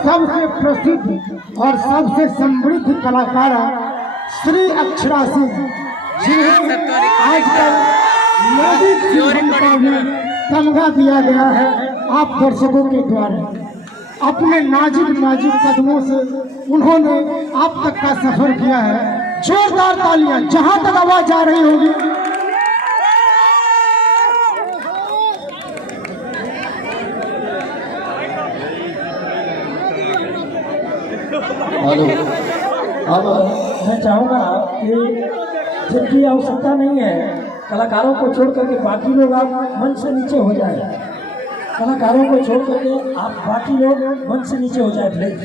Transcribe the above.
सबसे प्रसिद्ध और सबसे समृद्ध कलाकार श्री अक्षरा सिंह, जिन्हें आजकल मोदी की भूमिका में तमगा दिया गया है आप दर्शकों के द्वारा। अपने नाजुक नाजुक कदमों से उन्होंने आप तक का सफर किया है। जोरदार तालियां जहां तक आवाज जा रही होगी। हेलो, अब मैं चाहूँगा कि जिनकी आवश्यकता नहीं है कलाकारों को छोड़ करके बाकी लोग आप मंच से नीचे हो जाए। कलाकारों को छोड़ करके आप बाकी लोग मंच से नीचे हो जाए प्लीज।